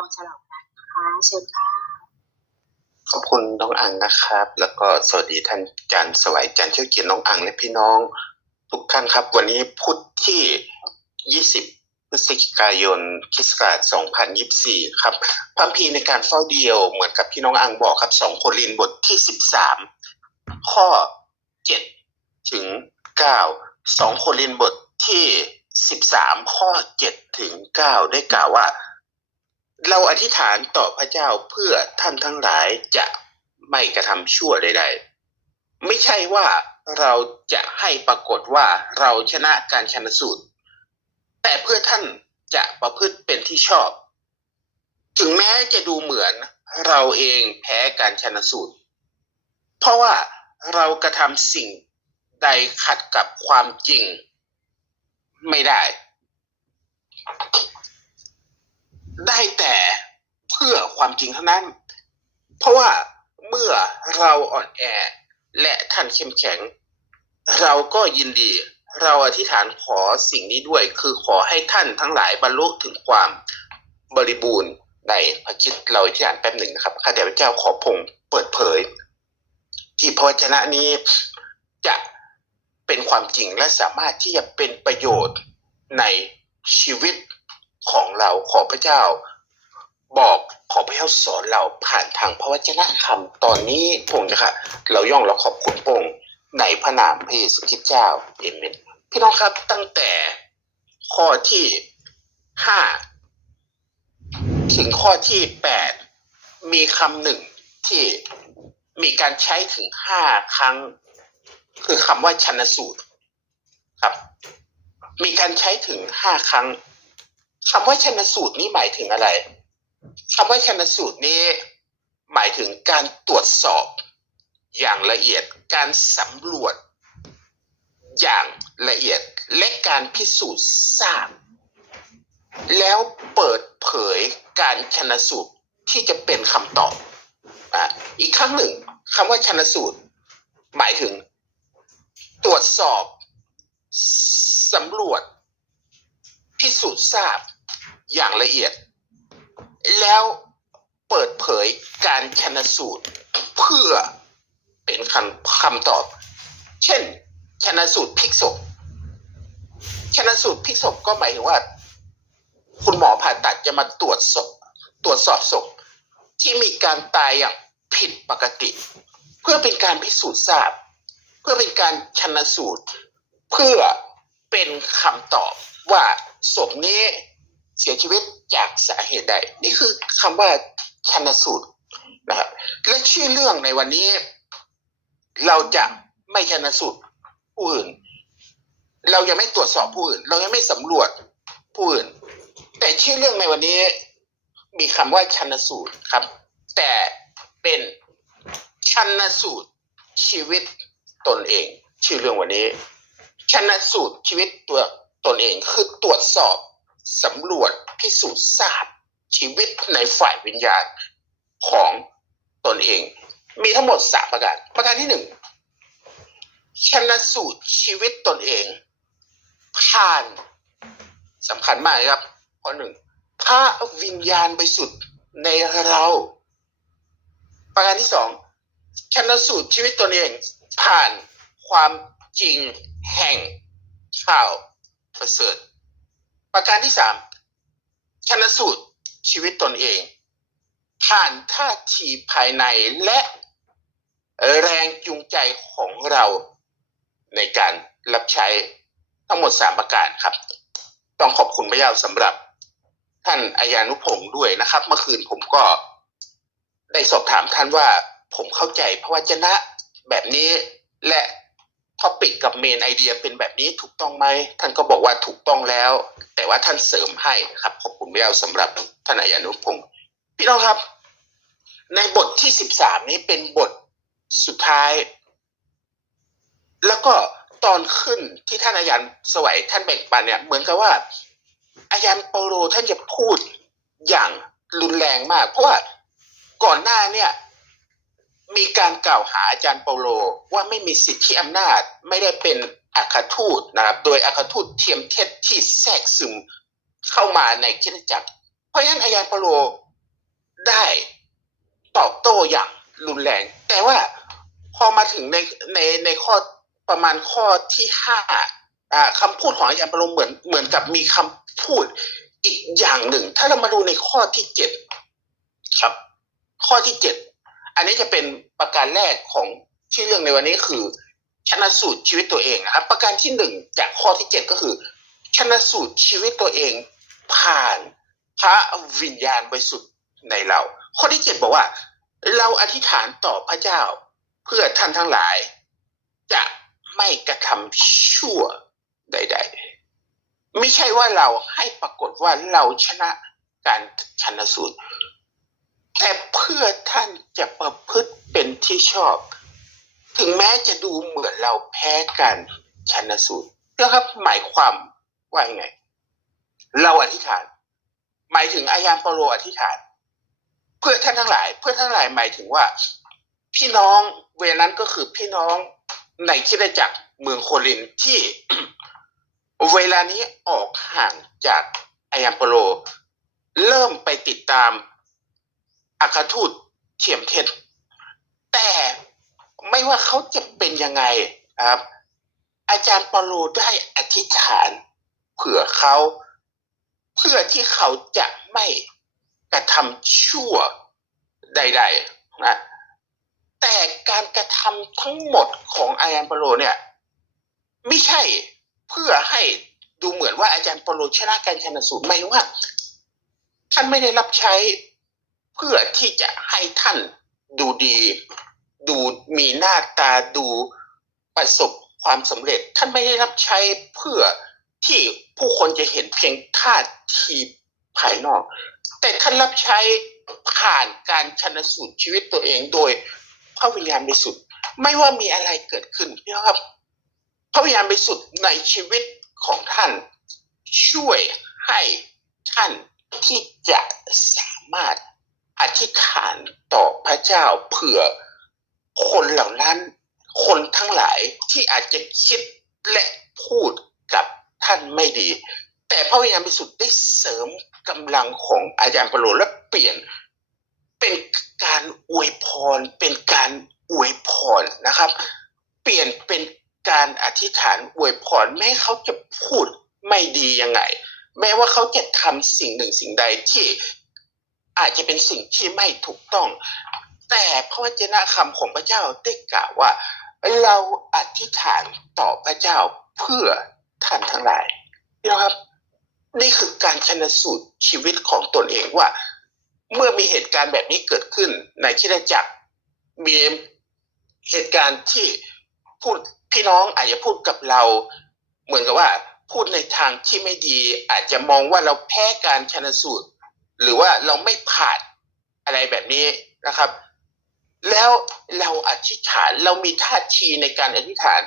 องฉลองรัตน์นะคะ เชิญค่ะขอบคุณน้องอังนะครับ แล้วก็สวัสดีท่านจันทร์สวัยจันทร์เชี่ยวเกียรติน้องอังและพี่น้อง ทุกท่านครับ วันนี้พุธที่ 20 พฤศจิกายนคิสต์ศักาช2024 ครับพระคัมภีในการเฝ้าเดียวเหมือนกับที่น้องอังบอกครับ2โครินบทที่ 13 ข้อ 7 ถึง 9 2 โครินบทที่ 13 ข้อ 7 ถึง 9 ได้กล่าวว่า เราอธิษฐานต่อพระเจ้าเพื่อท่านทั้งหลายจะไม่กระทำชั่วใดๆ ไม่ใช่ว่าเราจะให้ปรากฏว่าเราชนะการชันสูตร แต่เพื่อท่านจะประพฤติเป็นที่ชอบ ถึงแม้จะดูเหมือนเราเองแพ้การชันสูตร เพราะว่าเรากระทำสิ่งใดขัดกับความจริงไม่ได้แต่เพื่อ ความจริงเท่านั้น เพราะว่าเมื่อเราอ่อนแอและท่านเข้มแข็ง เราก็ยินดี เราอธิษฐานขอสิ่งนี้ด้วย คือขอให้ท่านทั้งหลายบรรลุถึงความบริบูรณ์ในพระคิดเราอธิษฐานแป๊บหนึ่งนะครับข้าแต่พระเจ้าขอพงเปิดเผย ที่พระวจนะนี้จะเป็นความจริงและสามารถที่จะเป็นประโยชน์ในชีวิตของเราขอพระเจ้า บอกขอพระเจ้าสอนเราผ่านทางพระวจนะคำตอนนี้พงศ์นะคะเราย่องเราขอบคุณพงศ์ในพระนามพระเยซูคริสต์เจ้าเอเมนพี่น้องครับตั้งแต่ข้อที่ห้าถึงข้อที่แปดมีคำหนึ่งที่มีการใช้ถึงห้าครั้ง คือคำว่าชันสูตรครับ มีการใช้ถึงห้าครั้งคำว่าชันสูตรนี้หมายถึงอะไรำว่าชันสูตรนี้ หมายถึงการตรวจสอบอย่างละเอียดการสำรวจอย่างละเอียดและการพิสูจน์ทราบแล้วเปิดเผยการชนสูตรที่จะเป็นคำตอบออีกครั้งหนึ่งคำว่าชนสูตร หมายถึง ตรวจสอบสำรวจ พิสูจน์ทราบอย่างละเอียด แล้วเปิดเผยการชนสูตรเพื่อเป็นคำคำตอบ เช่น ชนสูตรพลิกศพชนสูตรพลิกศพก็หมายถึงว่า คุณหมอผ่าตัดจะมาตรวจศพตรวจสอบศพที่มีการตายอย่างผิดปกติ เพื่อเป็นการพิสูจน์ทราบ เพื่อเป็นการชนสูตร เพื่อเป็นคำตอบว่าศพนี้ เสียชีวิตจากสาเหตุใด นี่คือคำว่าชันสูตรนะครับและชื่อเรื่องในวันนี้ เราจะไม่ชันสูตรผู้อื่น เรายังไม่ตรวจสอบผู้อื่น เรายังไม่สำรวจผู้อื่น แต่ชื่อเรื่องในวันนี้มีคำว่าชันสูตรครับ แต่เป็นชันสูตรชีวิตตนเอง ชื่อเรื่องวันนี้ชนะสูตรชีวิตตัวตนเองคือตรวจสอบ สำรวจพิสูจน์ทราบชีวิตในฝ่ายวิญญาณของตนเอง มีทั้งหมดสามประการ ประการที่หนึ่งชนะสูตรชีวิตตนเอง ผ่านสำคัญมากครับข้อหนึ่งพระวิญญาณบริสุทธิ์ในเรา ประการที่สองชนะสูตรชีวิตตนเองผ่านความจริงแห่งข่าวประเสริฐ ประการที่สามชนสูตรชีวิตตนเอง ผ่านท่าทีภายในและแรงจูงใจของเราในการรับใช้ทั้งหมดสามประการครับ ต้องขอบคุณพระเจ้าสำหรับท่านอาญานุพงศ์ด้วยนะครับ เมื่อคืนผมก็ได้สอบถามท่านว่าผมเข้าใจพระวจนะแบบนี้และ ท็อปิกกับเมนไอเดียเป็นแบบนี้ถูกต้องไหมท่านก็บอกว่าถูกต้องแล้ว แต่ว่าท่านเสริมให้ครับขอบคุณพระเจ้าสำหรับท่านอาญานุพงศ์พี่น้องครับ ในบทที่สิบสามนี้เป็นบทสุดท้าย แล้วก็ตอนขึ้นที่ท่านอาจารย์สวัยท่านแบ่งปันเนี่ยเหมือนกับว่า อาจารย์เปาโลท่านจะพูดอย่างรุนแรงมาก เพราะว่าก่อนหน้าเนี่ย มีการกล่าวหาอาจารย์เปาโลว่าไม่มีสิทธิอำนาจไม่ได้เป็นอัคทูตนะครับ โดยอัคทูตเทียมเท็จที่แทรกซึมเข้ามาในคริสตจักร เพราะฉะนั้นอาจารย์เปาโลได้ตอบโต้อย่างรุนแรง แต่ว่าพอมาถึงในในในข้อประมาณข้อที่ห้าคำพูดของอาจารย์เประโลเหมือนเหมือนกับมีคำพูดอีกอย่างหนึ่ง ถ้าเรามาดูในข้อที่เจ็ดครับ ข้อที่เจ็ด อันนี้จะเป็นประการแรกของที่เรื่องในวันนี้คือชนะสูตรชีวิตตัวเองนะครับ ประการที่หนึ่งจากข้อที่เจ็ดก็คือชนะสูตรชีวิตตัวเองผ่านพระวิญญาณบริสุทธิ์ในเรา ข้อที่เจ็ดบอกว่า เราอธิษฐานต่อพระเจ้าเพื่อท่านทั้งหลาย จะไม่กระทำชั่วใด ๆ ไม่ใช่ว่าเราให้ปรากฏว่าเราชนะการชนสูตร พื่อท่านจะประพฤติเป็นที่ชอบ ถึงแม้จะดูเหมือนเราแพ้การชนสูตรนะครับหมายความว่ายังไง เราอธิษฐาน หมายถึงอายามเปโลอธิษฐาน เพื่อท่านทั้งหลาย เพื่อท่านทั้งหลายหมายถึงว่า พี่น้องเวลานั้นก็คือพี่น้องในคิดจักรเมืองโครินที่เวลานี้ออกห่างจากอายามเปโลเริ่มไปติดตาม อัครทูตเทียมเท็จ แต่ไม่ว่าเขาจะเป็นยังไงครับ อาจารย์ปาโลได้อธิษฐานเผื่อเขาเพื่อที่เขาจะไม่กระทำชั่วใด ๆ นะ แต่การกระทำทั้งหมดของอาจารย์ปาโลเนี่ย ไม่ใช่เพื่อให้ดูเหมือนว่าอาจารย์ปาโลชนะการชนสูตรหมายว่า ท่านไม่ได้รับใช้ พื่อที่จะให้ท่านดูดี ดูมีหน้าตาดูประสบความสำเร็จ ท่านไม่ได้รับใช้เพื่อที่ผู้คนจะเห็นเพียงท่าทีภายนอก แต่ท่านรับใช้ผ่านการชนสูตรชีวิตตัวเองโดยพระวิญญาณบริสุทธิ์ไม่ว่ามีอะไรเกิดขึ้นน้องครับพระวิญญาณบริสุทธิ์ในชีวิตของท่าน ช่วยให้ท่านที่จะสามารถ อธิษฐานต่อพระเจ้าเผื่อคนเหล่านั้น คนทั้งหลายที่อาจจะคิดและพูดกับท่านไม่ดี แต่พระวิญญาณบริสุทธิ์ได้เสริมกำลังของอาจารย์เปาโลและเปลี่ยนเป็นการอวยพร เป็นการอวยพรนะครับ เปลี่ยนเป็นการอธิษฐานอวยพรแม้เขาจะพูดไม่ดียังไง แม้ว่าเขาจะทำสิ่งหนึ่งสิ่งใดที่ อาจจะเป็นสิ่งที่ไม่ถูกต้อง แต่พระวจนะคำของพระเจ้าได้กล่าวว่า เราอธิษฐานต่อพระเจ้าเพื่อท่านทั้งหลายนะครับ นี่คือการชนสูตรชีวิตของตนเองว่า เมื่อมีเหตุการณ์แบบนี้เกิดขึ้นในคริดจักรมีเหตุการณ์ที่พูดพี่น้องอาจจะพูดกับเรา เหมือนกับว่า พูดในทางที่ไม่ดี อาจจะมองว่าเราแพ้การชนสูตร หรือว่าเราไม่ผ่านอะไรแบบนี้นะครับ แล้วเราอธิษฐานเรามีท่าทีในการอธิษฐาน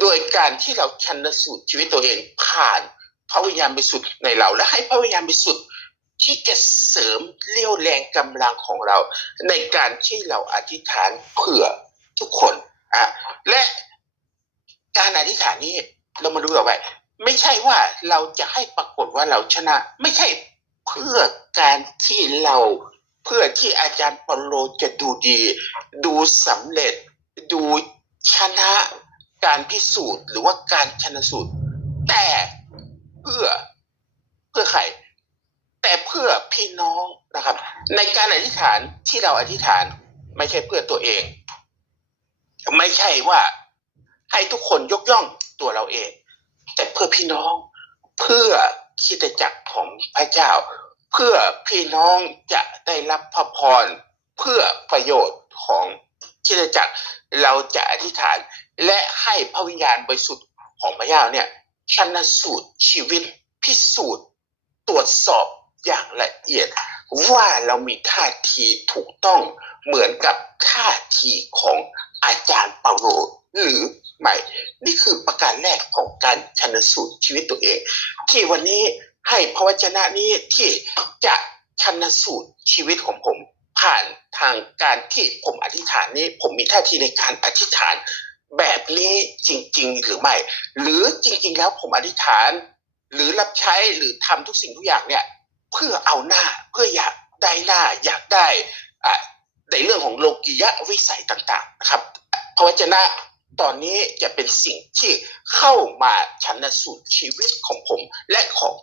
โดยการที่เราชันสูตรชีวิตตัวเองผ่านพระวิญญาณบริสุทธิ์ในเรา และให้พระวิญญาณบริสุทธิ์ที่จะเสริมเรี่ยวแรงกำลังของเรา ในการที่เราอธิษฐานเผื่อทุกคนอะและการอธิษฐานนี้เรามาดูต่อไปไม่ใช่ว่าเราจะให้ปรากฏว่าเราชนะ ไม่ใช่ เพื่อการที่เราเพื่อที่อาจารย์ปาโลจะดูดี ดูสำเร็จ ดูชนะการพิสูจน์ หรือว่าการชนสูตร แต่เพื่อเพื่อใครแต่เพื่อพี่น้องนะครับ ในการอธิษฐานที่เราอธิษฐานไม่ใช่เพื่อตัวเอง ไม่ใช่ว่าให้ทุกคนยกย่องตัวเราเอง แต่เพื่อพี่น้องเพื่อ คิดจักรของพระเจ้า เพื่อพี่น้องจะได้รับพระพรเพื่อประโยชน์ของคิดจักรเราจะอธิษฐาน และให้พระวิญญาณบริสุทธิ์ของพระเจ้าเนี่ยชันสูตรชีวิตพิสูจน์ ตรวจสอบอย่างละเอียด ว่าเรามีท่าทีถูกต้องเหมือนกับท่าทีของอาจารย์เปาโลหรือ ไม่ นี่คือประการแรกของการชันสูตรชีวิตตัวเอง ที่วันนี้ให้พระวจนะนี้ที่จะชันสูตรชีวิตของผม ผ่านทางการที่ผมอธิษฐานนี้ ผมมีท่าทีในการอธิษฐานแบบนี้จริง ๆ หรือไม่ หรือจริง ๆ แล้วผมอธิษฐาน หรือรับใช้หรือทำทุกสิ่งทุกอย่างเนี่ย เพื่อเอาหน้าเพื่ออยากได้หน้าอยากได้อ่ในเรื่องของโลกิยะวิสัยต่าง ๆ นะครับพระวจนะ ตอนนี้จะเป็นสิ่งที่เข้ามาชันสูตรชีวิตของผมและของ